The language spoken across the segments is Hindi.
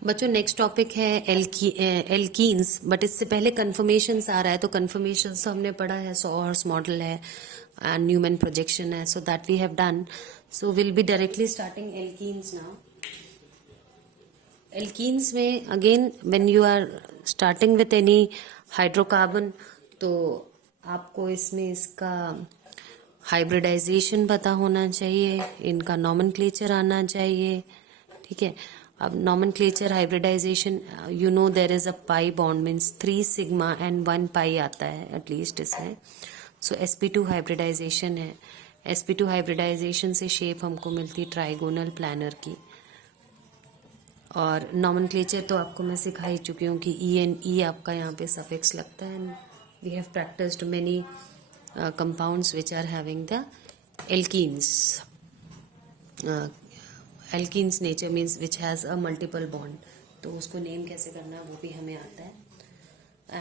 बच्चों नेक्स्ट टॉपिक है एल्कीन्स, बट इससे पहले कन्फर्मेशंस आ रहा है। तो कन्फर्मेशंस हमने पढ़ा है, सॉर्स मॉडल है एंड न्यूमैन प्रोजेक्शन है, so that we have done. So will be directly starting alkenes now. Alkenes में again when you are starting with any hydrocarbon, तो आपको इसमें इसका हाइब्रिडाइजेशन पता होना चाहिए, इनका नॉमेनक्लेचर आना चाहिए। ठीक है, अब nomenclature hybridisation, you know there is a pi bond means 3 sigma and 1 pi आता है एटलीस्ट इसमें। सो sp2 हाइब्रिडाइजेशन है। sp2 हाइब्रिडाइजेशन से शेप हमको मिलती है ट्राइगोनल प्लानर की। और नॉमेनक्लेचर तो आपको मैं सिखा ही चुकी हूँ कि ई एन ई आपका यहाँ पे सफिक्स लगता है। And we have practised many compounds which are having the alkenes. Alkenes nature means which has a multiple bond, तो उसको नेम कैसे करना है वो भी हमें आता है।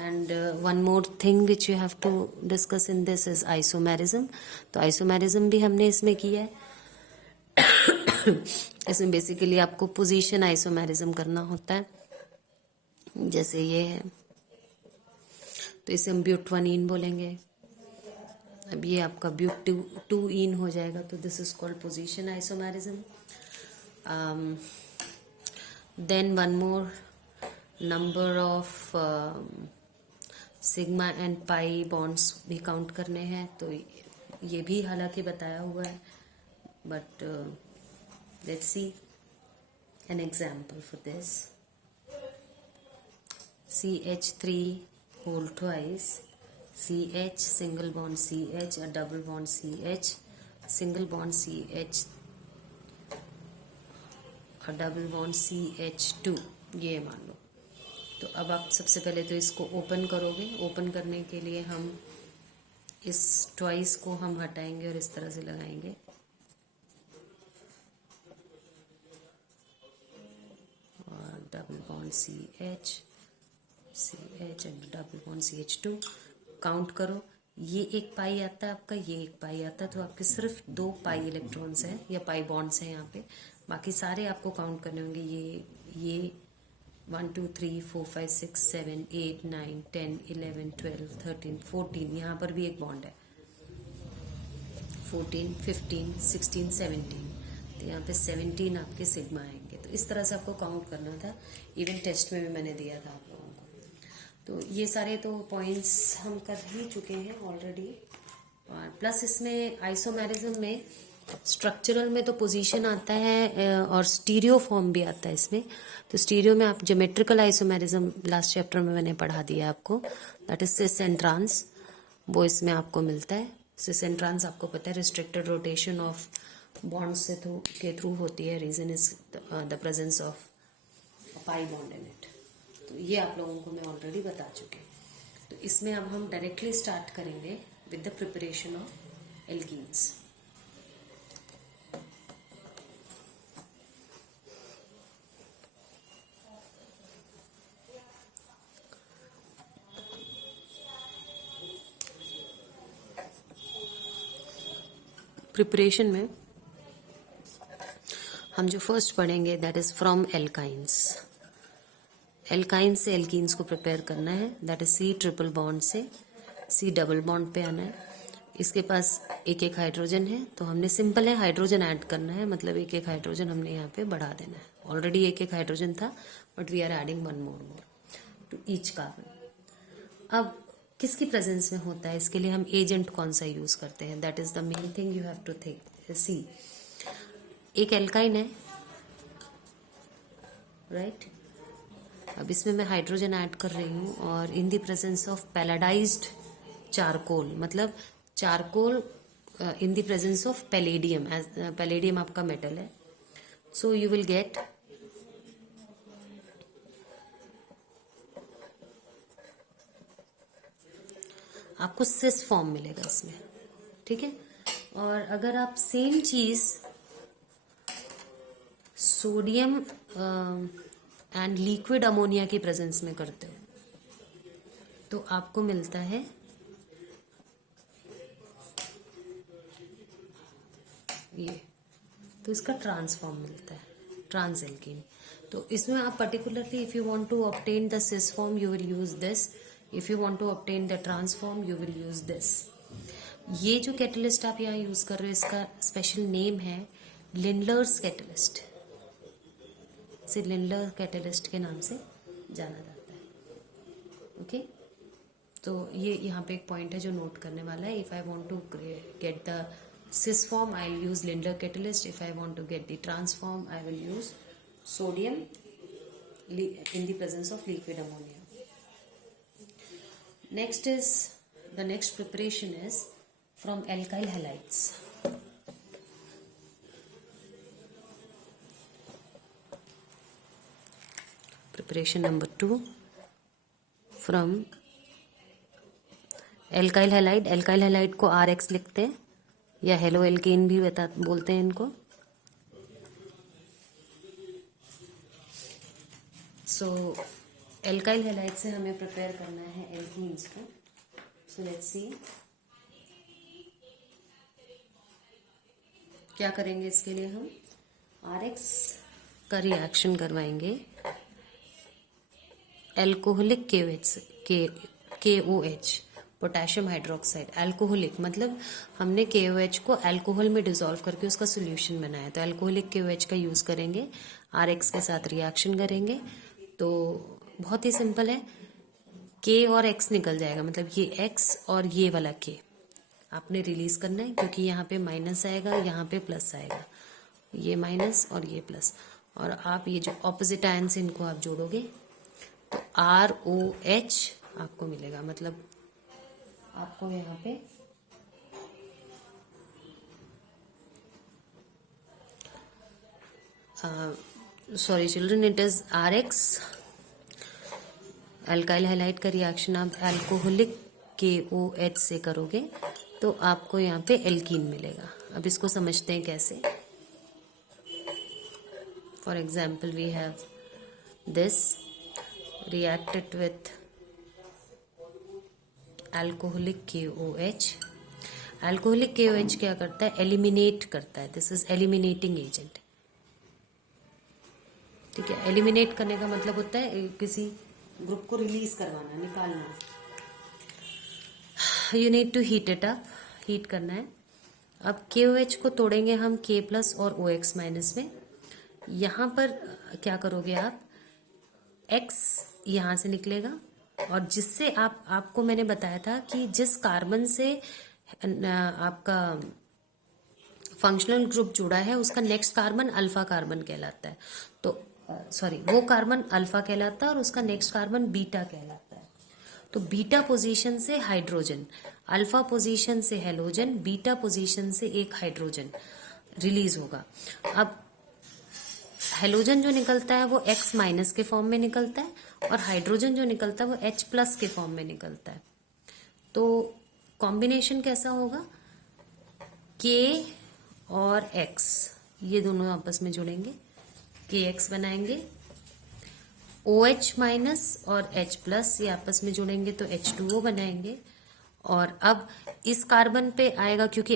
And one more thing which you have to discuss in this is isomerism. तो आइसोमेरिज्म भी हमने इसमें किया है। इसमें बेसिकली आपको पोजीशन आइसोमेरिज्म करना होता है, जैसे ये है, तो इसे हम ब्यूटवानीन बोलेंगे। अब ये आपका ब्यूट टू इन हो जाएगा, तो this is called position isomerism. Then one more number of sigma and pi bonds भी काउंट करने हैं, तो ये भी हालांकि बताया हुआ है, but let's see an example for this. CH3 whole twice, CH single bond CH, a double bond CH, single bond CH, a double bond CH2, ये मान लो। तो अब आप सबसे पहले तो इसको ओपन करोगे। ओपन करने के लिए हम इस ट्वाइस को हम हटाएंगे और इस तरह से लगाएंगे। और double bond CH and double bond CH2 count करो। ये एक पाई आता है आपका, ये एक पाई आता है, तो आपके सिर्फ 2 पाई इलेक्ट्रॉन्स हैं या पाई बॉन्ड्स हैं यहाँ पे। बाकी सारे आपको काउंट करने होंगे। ये 1 2 3 4 5 6 7 8 9 10 11 12 13 14, यहाँ पर भी एक बॉन्ड है 14 15 16 17, तो यहाँ पे 17 आपके सिग्मा आएंगे। तो इस तरह से आपको काउंट करना था। इवन टेस्ट में भी मैंने दिया था आप लोगों को। तो ये सारे तो पॉइंट्स हम कर ही चुके हैं ऑलरेडी। और प्लस इसमें आइसोमेरिज्म में स्ट्रक्चरल में तो पोजीशन आता है और स्टीरियो फॉर्म भी आता है इसमें। तो स्टीरियो में आप ज्योमेट्रिकल आइसोमेरिज्म लास्ट चैप्टर में मैंने पढ़ा दिया आपको, that is cis and trans, वो इसमें आपको मिलता है। सिस एंड ट्रांस आपको पता है रिस्ट्रिक्टेड रोटेशन ऑफ बॉन्ड्स से के थ्रू होती है। Reason is the presence of pi bond in it. तो ये आप लोगों को मैं ऑलरेडी बता चुके। तो इसमें अब हम डायरेक्टली स्टार्ट करेंगे with the preparation of alkenes. Preparation में हम जो फर्स्ट पढ़ेंगे that is from alkynes. Alkynes से एल्कीन्स को प्रिपेयर करना है, that is C triple bond से C डबल बॉन्ड पे आना है। इसके पास एक एक हाइड्रोजन है, तो हमने सिंपल है हाइड्रोजन ऐड करना है, मतलब एक एक हाइड्रोजन हमने यहाँ पे बढ़ा देना है। ऑलरेडी एक एक हाइड्रोजन था, but we are adding one more to each carbon. अब किसकी प्रेजेंस में होता है, इसके लिए हम एजेंट कौन सा यूज करते हैं, that is the main thing you have to think. See एक एल्काइन है, राइट। अब इसमें मैं हाइड्रोजन ऐड कर रही हूँ और in the presence of palladised charcoal, मतलब charcoal in the presence of palladium, palladium आपका मेटल है। सो यू विल गेट आपको सिस फॉर्म मिलेगा इसमें, ठीक है। और अगर आप सेम चीज सोडियम एंड लिक्विड अमोनिया की प्रेजेंस में करते हो तो आपको मिलता है ये, तो इसका ट्रांसफॉर्म मिलता है, ट्रांस एल्कीन। तो इसमें आप particularly if you want to obtain the cis form you will use this, if you want to obtain the trans form you will use this. ये जो कैटलिस्ट आप यहाँ यूज कर रहे हो इसका स्पेशल नेम है लिंडलर्स कैटलिस्ट, इसे लिंडलर कैटलिस्ट के नाम से जाना जाता है। ओके, तो ये यहाँ पे एक पॉइंट है जो नोट करने वाला है। If I want to get the cis form I will use Lindler catalyst. If I want to get the transform I will use sodium in the presence of liquid ammonia. Next is the next preparation is from alkyl halides. Preparation number 2 from alkyl halide. alkyl halide को RX लिखते हैं या हेलो एल्केन भी बोलते हैं इनको। सो एल्काइल हैलाइड से हमें प्रिपेयर करना है एल्कीन्स को। सो लेट्स सी क्या करेंगे। इसके लिए हम RX का रिएक्शन करवाएंगे alcoholic KOH potassium hydroxide. Alcoholic मतलब हमने KOH को अल्कोहल में डिसॉल्व करके उसका सोल्यूशन बनाया, तो अल्कोहलिक KOH का यूज करेंगे, RX के साथ रिएक्शन करेंगे। तो बहुत ही सिंपल है, K और X निकल जाएगा, मतलब ये X और ये वाला K आपने रिलीज करना है, क्योंकि यहाँ पे माइनस आएगा, यहाँ पे प्लस आएगा, ये माइनस और ये प्लस, और आप ये जो ऑपोजिट आयन से इनको आप जोड़ोगे तो ROH आपको मिलेगा। मतलब आपको यहाँ पे sorry children, it is RX alkyl halide का रिएक्शन आप अल्कोहलिक KOH से करोगे तो आपको यहाँ पे एल्कीन मिलेगा। अब इसको समझते हैं कैसे। For example we have this reacted with alcoholic KOH। Alcoholic KOH क्या करता है, एलिमिनेट करता है, दिस इज एलिमिनेटिंग एजेंट। ठीक है, एलिमिनेट करने का मतलब होता है किसी ग्रुप को रिलीज करवाना, निकालना। You need to heat it up, heat करना है। अब KOH को तोड़ेंगे हम K+ और OX- में। यहाँ पर क्या करोगे आप, X यहाँ से निकलेगा, और जिससे आपको मैंने बताया था कि जिस कार्बन से आपका फंक्शनल ग्रुप जुड़ा है उसका नेक्स्ट कार्बन अल्फा कार्बन कहलाता है। तो सॉरी, वो कार्बन अल्फा कहलाता है और उसका नेक्स्ट कार्बन बीटा कहलाता है। तो बीटा पोजीशन से हाइड्रोजन, अल्फा पोजीशन से हेलोजन, बीटा पोजीशन से एक हाइड्रोजन रिलीज होगा। अब हेलोजन जो निकलता है वो X- के फॉर्म में निकलता है, और हाइड्रोजन जो निकलता है वो H+ के फॉर्म में निकलता है। तो कॉम्बिनेशन कैसा होगा, K और X ये दोनों आपस में जुड़ेंगे, KX बनाएंगे, OH- और H+ ये आपस में जुड़ेंगे तो H2O बनाएंगे। और अब इस कार्बन पे आएगा, क्योंकि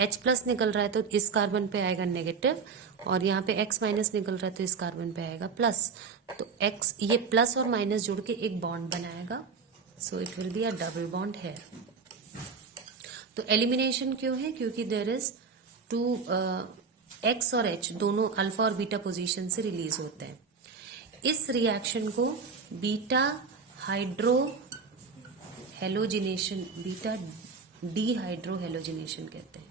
H+ निकल रहा है तो इस कार्बन पे आएगा नेगेटिव, और यहाँ पे X- निकल रहा है तो इस कार्बन पे आएगा प्लस। तो X ये प्लस और माइनस जुड़ के एक बॉन्ड बनाएगा, so it will be a double bond here. तो एलिमिनेशन क्यों है, क्योंकि देयर इज टू X और H दोनों अल्फा और बीटा पोजीशन से रिलीज होते हैं। इस रिएक्शन को beta hydrohalogenation, beta dehydrohalogenation कहते हैं।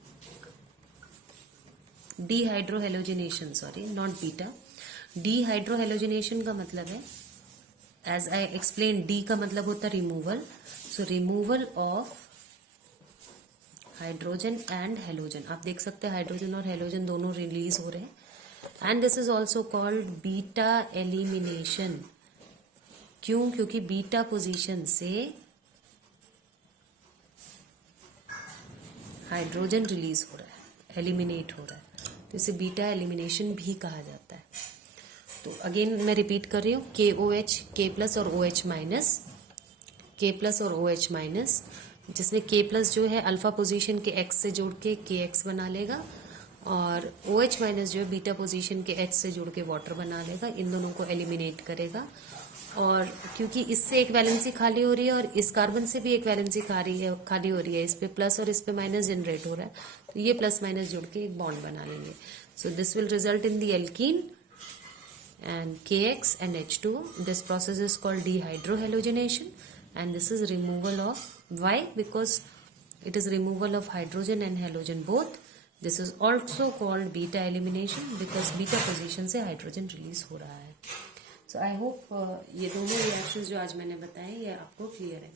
Dehydrohalogenation, sorry not beta, dehydrohalogenation का मतलब है, एज आई एक्सप्लेन, डी का मतलब होता है removal, so removal of hydrogen and halogen. आप देख सकते हैं हाइड्रोजन और हेलोजन दोनों रिलीज हो रहे हैं, and this is also called beta elimination. क्यों, क्योंकि बीटा पोजीशन से हाइड्रोजन रिलीज हो रहा है, एलिमिनेट हो रहा है, तो इसे बीटा एलिमिनेशन भी कहा जाता है। तो अगेन मैं रिपीट कर रही हूँ, KOH, K+ और OH-, K+ और OH-, जिसमें K+ जो है अल्फा पोजीशन के X से जोड़ के KX बना लेगा, और OH माइनस जो है बीटा पोजीशन के H से जुड़ के वाटर बना लेगा, इन दोनों को एलिमिनेट करेगा। और क्योंकि इससे एक वैलेंसी खाली हो रही है और इस कार्बन से भी एक वैलेंसी खाली हो रही है, इस पे प्लस और इस पे माइनस जनरेट हो रहा है, तो ये प्लस माइनस जुड़ के एक बॉन्ड बना लेंगे। So this will result in the alkene and KX and H2O. This process is called dehydrohalogenation, and this is removal of, why? Because it is removal of hydrogen and halogen both. This is also called beta elimination because beta position से hydrogen release हो रहा है। So I hope ये दोनों reactions जो आज मैंने बताए ये आपको clear है।